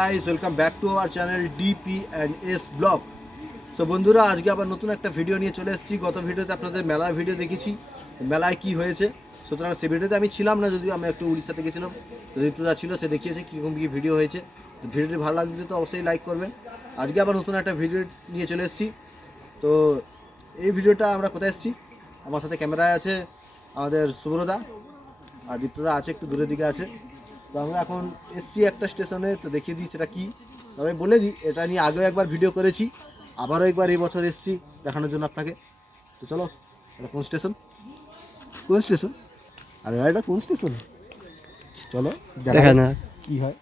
Guys, welcome back to our channel DP&S blog. So বন্ধুরা, আজকে আবার নতুন একটা ভিডিও নিয়ে চলে এসেছি। গত ভিডিওতে আপনাদের মেলার ভিডিও দেখেছি, মেলায় কি হয়েছে। সুতরাং সেই ভিডিওতে আমি ছিলাম না, যদিও আমি একটু উড়িষ্যাতে গেছিলাম। ঋতুরা ছিল, সে দেখিয়েছে কীরকম কী ভিডিও হয়েছে। ভিডিওটি ভালো লাগলে তো অবশ্যই লাইক করবেন। আজকে আবার নতুন একটা ভিডিও নিয়ে চলে এসেছি। তো এই ভিডিওটা আমরা কোথায় এসেছি, আমার সাথে ক্যামেরায় আছে আমাদের সুব্রদা, আর দীপ্তদা আছে একটু দূরের দিকে আছে। তো আমরা এখন এসছি একটা স্টেশনে, তো দেখিয়ে দিই সেটা কি। তবে বলে দিই, এটা নিয়ে আগেও একবার ভিডিও করেছি, আবারও একবার এই বছর এসছি দেখানোর জন্য আপনাকে। তো চলো, এটা কোন স্টেশন, কোন স্টেশন, আরে এটা কোন স্টেশন, চলো দেখা না কি হয়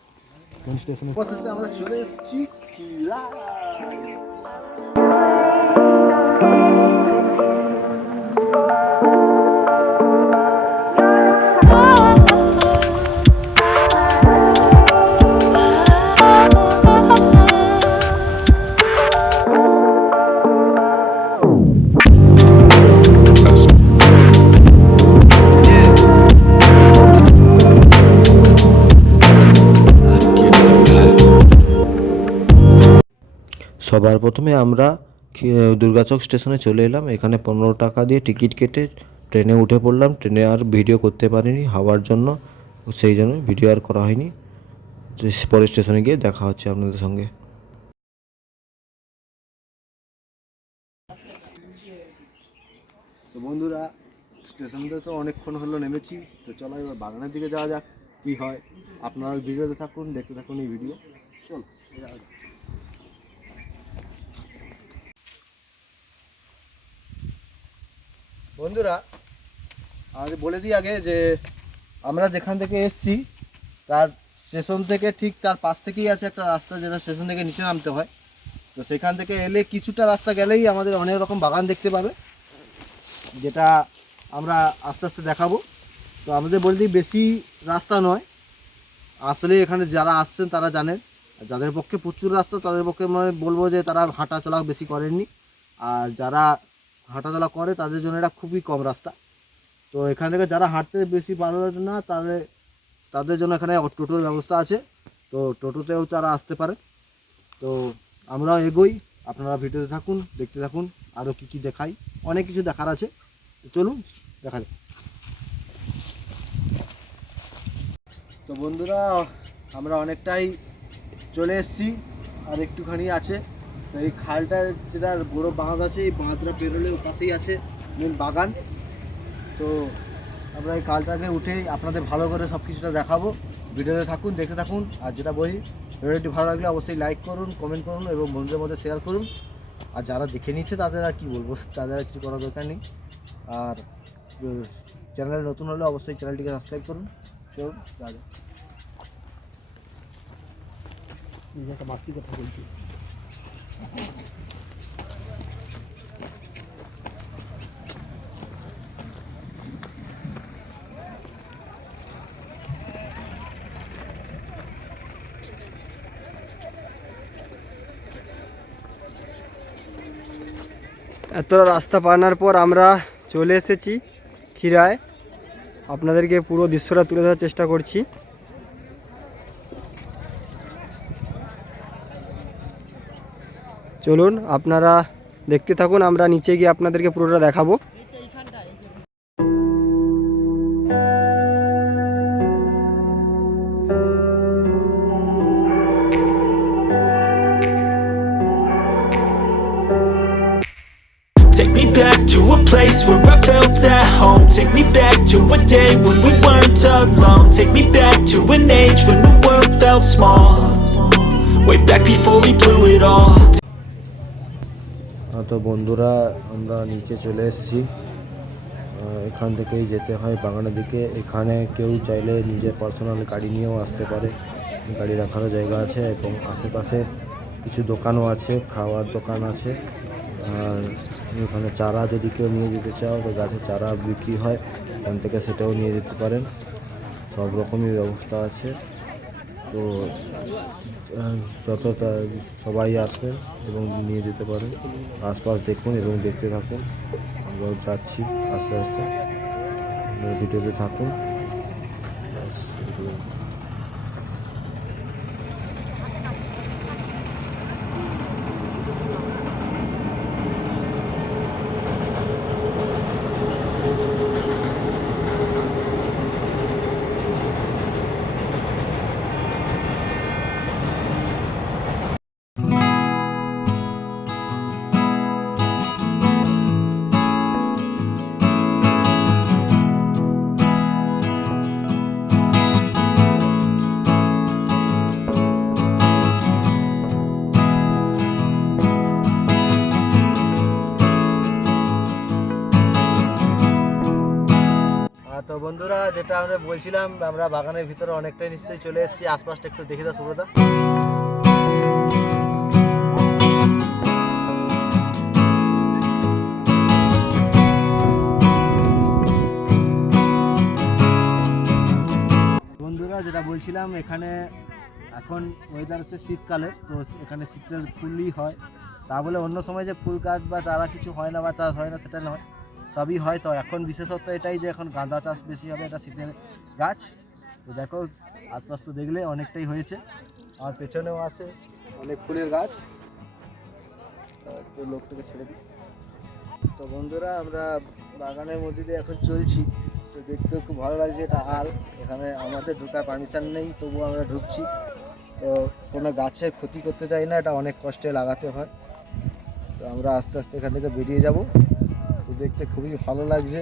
কোন স্টেশনে। অবশেষে আমরা চলে এসছি খিরায়। সবার প্রথমে আমরা দুর্গাচক স্টেশনে চলে এলাম। এখানে 15 টাকা দিয়ে টিকিট কেটে ট্রেনে উঠে পড়লাম। ট্রেনে আর ভিডিও করতে পারিনি হাওয়ার জন্য, সেই জন্য ভিডিও আর করা হয়নি। পরে স্টেশনে গিয়ে দেখা হচ্ছে আপনাদের সঙ্গে। তো বন্ধুরা, স্টেশনটা তো অনেকক্ষণ হলো নেমেছি। তো চলো এবার বাগানের দিকে যাওয়া যাক, কী হয়। আপনারা ভিডিওতে থাকুন, দেখতে থাকুন এই ভিডিও। চল বন্ধুরা, আমাদের বলে দিই আগে যে আমরা যেখান থেকে এসছি তার স্টেশন থেকে ঠিক তার পাশ থেকেই আছে একটা রাস্তা, যেটা স্টেশন থেকে নিচে নামতে হয়। তো সেখান থেকে এলে কিছুটা রাস্তা গেলেই আমাদের অনেক রকম বাগান দেখতে পাবে, যেটা আমরা আস্তে আস্তে দেখাবো। তো আমাদের বলে দিই, বেশি রাস্তা নয়। আসলে এখানে যারা আসছেন তারা জানেন, যাদের পক্ষে প্রচুর রাস্তা তাদের পক্ষে মানে বলবো যে তারা হাঁটা চলা বেশি করেননি, আর যারা হাঁটাচলা করে তাদের জন্য এটা খুবই কম রাস্তা। তো এখান থেকে যারা হাঁটতে বেশি পারবে না তাদের জন্য এখানে টোটোর ব্যবস্থা আছে। তো টোটোতেও তারা আসতে পারে। তো আমরা এগোই, আপনারা ভিডিওতে থাকুন, দেখতে থাকুন। আরও কী কী দেখাই, অনেক কিছু দেখার আছে। চলুন দেখা যাক। তো বন্ধুরা, আমরা অনেকটাই চলে এসেছি, আর একটুখানি আছে। তো এই খালটা যেটা বড়ো বাঁধ আছে, এই বাঁধটা পেরোলে পাশেই আছে মেন বাগান। তো আমরা এই খালটাকে উঠেই আপনাদের ভালো করে সব কিছুটা দেখাবো। ভিডিওতে থাকুন, দেখতে থাকুন। আর যেটা বলি, ভিডিওটি ভালো লাগলে অবশ্যই লাইক করুন, কমেন্ট করুন এবং বন্ধুদের মধ্যে শেয়ার করুন। আর যারা দেখে নিচ্ছে তাদের আর কী বলবো, তাদের আর কিছু করার দরকার নেই। আর চ্যানেলে নতুন হলে অবশ্যই চ্যানেলটিকে সাবস্ক্রাইব করুন। চলুন যাবে একটা মাতৃ কথা বলছি। এতটা রাস্তা পাওয়ার পর আমরা চলে এসেছি খিরায়। আপনাদেরকে পুরো দৃশ্যটা তুলে ধরার চেষ্টা করছি। চলুন আপনারা দেখতে থাকুন, আমরা নিচে গিয়ে আপনাদেরকে পুরোটা দেখাবো। Take me back to a place where I felt at home. Take me back to a day when we weren't alone. Take me back to an age when the world felt small. Way back before we blew it all. তো বন্ধুরা, আমরা নিচে চলে এসেছি। এখান থেকেই যেতে হয় বাগানের দিকে। এখানে কেউ চাইলে নিজের পার্সোনাল গাড়ি নিয়েও আসতে পারে, গাড়ি রাখারও জায়গা আছে এবং আশেপাশে কিছু দোকানও আছে, খাওয়ার দোকান আছে। আর এখানে চারা যদি কেউ নিয়ে যেতে চাও, তো গাছের চারা বিক্রি হয়, এখান থেকে সেটাও নিয়ে যেতে পারেন। সব রকমই ব্যবস্থা আছে। তো সবাই আসবেন এবং নিয়ে যেতে পারেন। আশপাশ দেখুন এবং দেখতে থাকুন। আমরাও যাচ্ছি আস্তে আস্তে, ভিডিওতে থাকুন। তো বন্ধুরা যেটা আমরা বলছিলাম, আমরা বাগানের ভিতরে অনেকটাই নিশ্চয়ই চলে এসেছি। আশপাশটা একটু দেখে দাও সুব্রতা। বন্ধুরা যেটা বলছিলাম, এখানে এখন ওয়েদার হচ্ছে শীতকালে, তো এখানে শীতের ফুলই হয়। তা বলে অন্য সময় যে ফুল গাছ বা চারা কিছু হয় না বা চাষ হয় না সেটা নয়, সবই হয়। তো এখন বিশেষত এটাই যে এখন গাঁদা চাষ বেশি হবে, এটা শীতের গাছ। তো দেখো আশপাশ তো দেখলে অনেকটাই হয়েছে, আর পেছনেও আছে অনেক ফুলের গাছ। তো লোকটাকে ছেড়ে দিই। তো বন্ধুরা আমরা বাগানের মধ্যে দিয়ে এখন চলছি, তো দেখতে খুব ভালো লাগছে। এটা হাল, এখানে আমাদের ঢোকার পারমিশন নেই, তবুও আমরা ঢুকছি। তো কোনো গাছের ক্ষতি করতে চাই না, এটা অনেক কষ্টে লাগাতে হয়। তো আমরা আস্তে আস্তে এখান থেকে বেরিয়ে যাব। তো দেখতে খুবই ভালো লাগছে।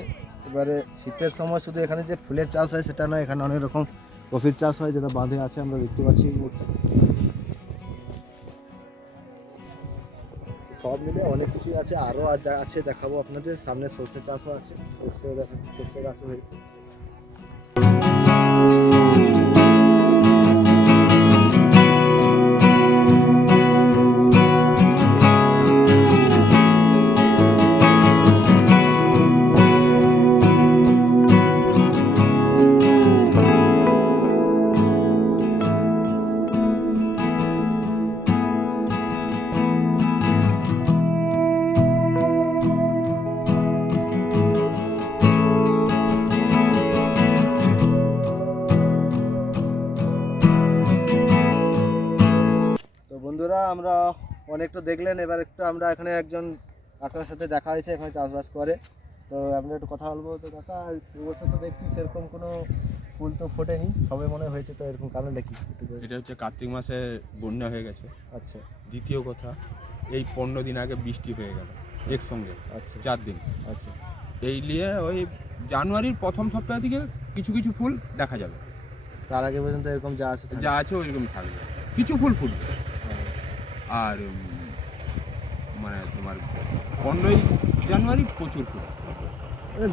এবারে শীতের সময় শুধু এখানে যে ফুলের চাষ হয় সেটা নয়, এখানে অনেক রকম কফির চাষ হয়, যেটা বাঁধে আছে আমরা দেখতে পাচ্ছি এই মুহূর্তে। সব মিলে অনেক কিছুই আছে, আরও আছে দেখাবো আপনাদের সামনে। সর্ষে চাষও আছে, সর্ষে গাছও হয়েছে। বন্ধুরা আমরা অনেক তো দেখলেন, এবার একটু আমরা এখানে একজন কাকার সাথে দেখা হয়েছে, এখানে চাষবাস করে। তো আমরা একটু কথা বলবো। তো কাকা, এবছর তো দেখছি সেরকম কোনো ফুল তো ফোটেনি, সবে মনে হয়েছে, তো এরকম কারণটা কি? এটা হচ্ছে কার্তিক মাসে বন্যা হয়ে গেছে। আচ্ছা দ্বিতীয় কথা, এই 15 দিন আগে বৃষ্টি হয়ে গেল একসঙ্গে। আচ্ছা 4 দিন। আচ্ছা এই নিয়ে ওই জানুয়ারির প্রথম সপ্তাহ থেকে কিছু কিছু ফুল দেখা যাবে, তার আগে পর্যন্ত এরকম যা আছে যা আছে ওইরকম থাকবে, কিছু ফুল ফুটবে। আর মানে তোমার 15ই জানুয়ারি প্রচুর ফুল,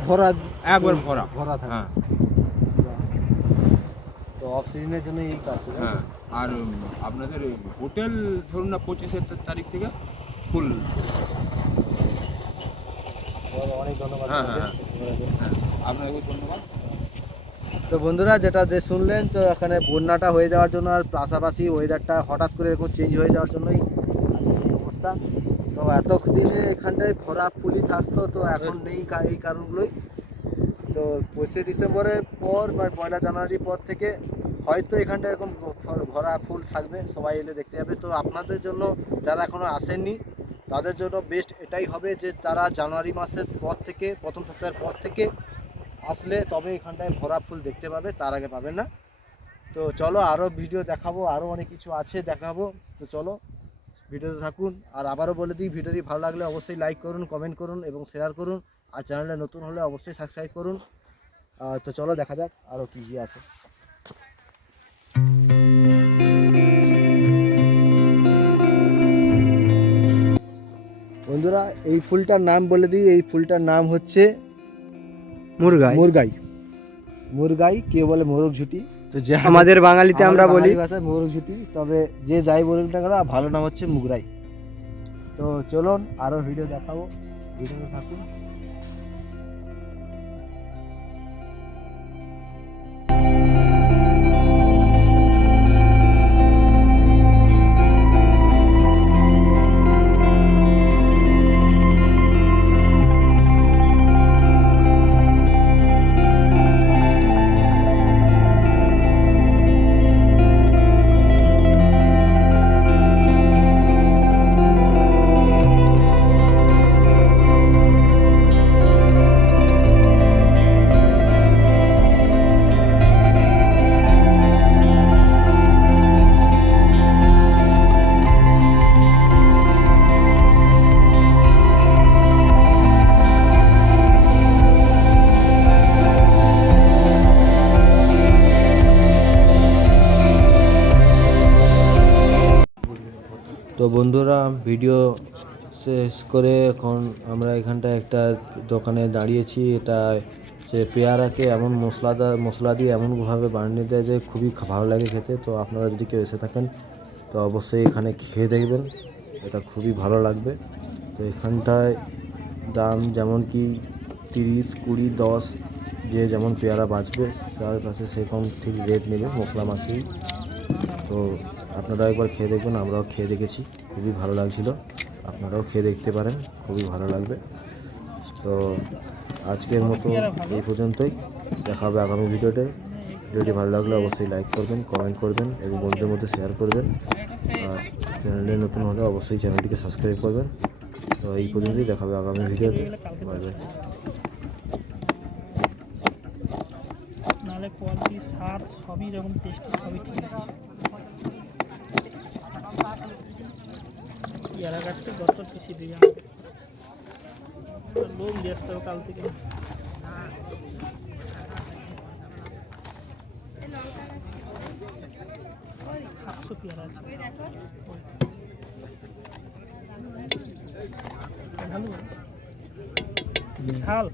ভরা, একবার ভরা ভরা থাকে। হ্যাঁ তো অফ সিজনের জন্য এই কাজ। হ্যাঁ। আর আপনাদের হোটেল ধরুন না 25 তারিখ থেকে ফুল। অনেক ধন্যবাদ। হ্যাঁ হ্যাঁ হ্যাঁ, আপনাকে ধন্যবাদ। তো বন্ধুরা যেটা যে শুনলেন, তো এখানে বন্যাটা হয়ে যাওয়ার জন্য আর পাশাপাশি ওয়েদারটা হঠাৎ করে এরকম চেঞ্জ হয়ে যাওয়ার জন্যই এই অবস্থা। তো এতদিনে এখানটায় ভরা ফুলই থাকতো, তো এখন নেই এই কারণগুলোই। তো 25শে ডিসেম্বরের পর বা 1 জানুয়ারির পর থেকে হয়তো এখানটায় এরকম ভরা ফুল থাকবে, সবাই এলে দেখতে যাবে। তো আপনাদের জন্য যারা এখনও আসেননি তাদের জন্য বেস্ট এটাই হবে যে তারা জানুয়ারি মাসের পর থেকে, প্রথম সপ্তাহের পর থেকে আসলে তবে এখানটায় ভরা ফুল দেখতে পাবে, তার আগে পাবে না। তো চলো আরও ভিডিও দেখাবো, আরও অনেক কিছু আছে দেখাবো। তো চলো ভিডিওতে থাকুন। আর আবারও বলে দিই, ভিডিওটি ভালো লাগলে অবশ্যই লাইক করুন, কমেন্ট করুন এবং শেয়ার করুন। আর চ্যানেলে নতুন হলে অবশ্যই সাবস্ক্রাইব করুন। তো চলো দেখা যাক আরও কী কী আছে। বন্ধুরা এই ফুলটার নাম বলে দিই, এই ফুলটার নাম হচ্ছে মুরগাই। মুরগাই। মুরগাই কেউ বলে মোরগ ঝুটি, তো যে আমাদের বাঙালিতে আমরা বলি ভাষায় মোরগ ঝুটি, তবে যে যাই বলুন না কেন ভালো নাম হচ্ছে মুগরাই। তো চলুন আরও ভিডিও দেখাবো, ভিডিওতে থাকুন। তো বন্ধুরা ভিডিও শেষ করে এখন আমরা এখানটায় একটা দোকানে দাঁড়িয়েছি। এটা যে পেয়ারাকে এমন মশলা দিয়ে এমনভাবে বানিয়ে দেয় যে খুবই ভালো লাগে খেতে। তো আপনারা যদি কেউ এসে থাকেন তো অবশ্যই এখানে খেয়ে দেখবেন, এটা খুবই ভালো লাগবে। তো এখানটায় দাম যেমন কি 30, 20, 10 যে যেমন পেয়ারা বাঁচবে তার কাছে সেরকম ঠিক রেট নেবে মশলা মাখিয়ে। তো আপনারা একবার খেয়ে দেখবেন, আমরাও খেয়ে দেখেছি, খুবই ভালো লাগছিল। আপনারাও খেয়ে দেখতে পারেন, খুবই ভালো লাগবে। তো আজকের মতো এই পর্যন্তই, দেখা হবে আগামী ভিডিওতে। ভিডিওটি ভালো লাগলে অবশ্যই লাইক করবেন, কমেন্ট করবেন এবং বন্ধুদের মধ্যে শেয়ার করবেন। আর চ্যানেলে নতুন হলে অবশ্যই চ্যানেলটিকে সাবস্ক্রাইব করবেন। তো এই পর্যন্তই, দেখা হবে আগামী ভিডিওতে। Bye bye. নাহলে কোয়ালিটি স্বাদ সবই রকম টেস্টি সবই ঠিক আছে। পেয়ারা কাটতে গত পিছিয়ে দিয়ে লোক ব্যস্ত কাল থেকে। 700 পেয়ারা আছে। ভালো ঝাল।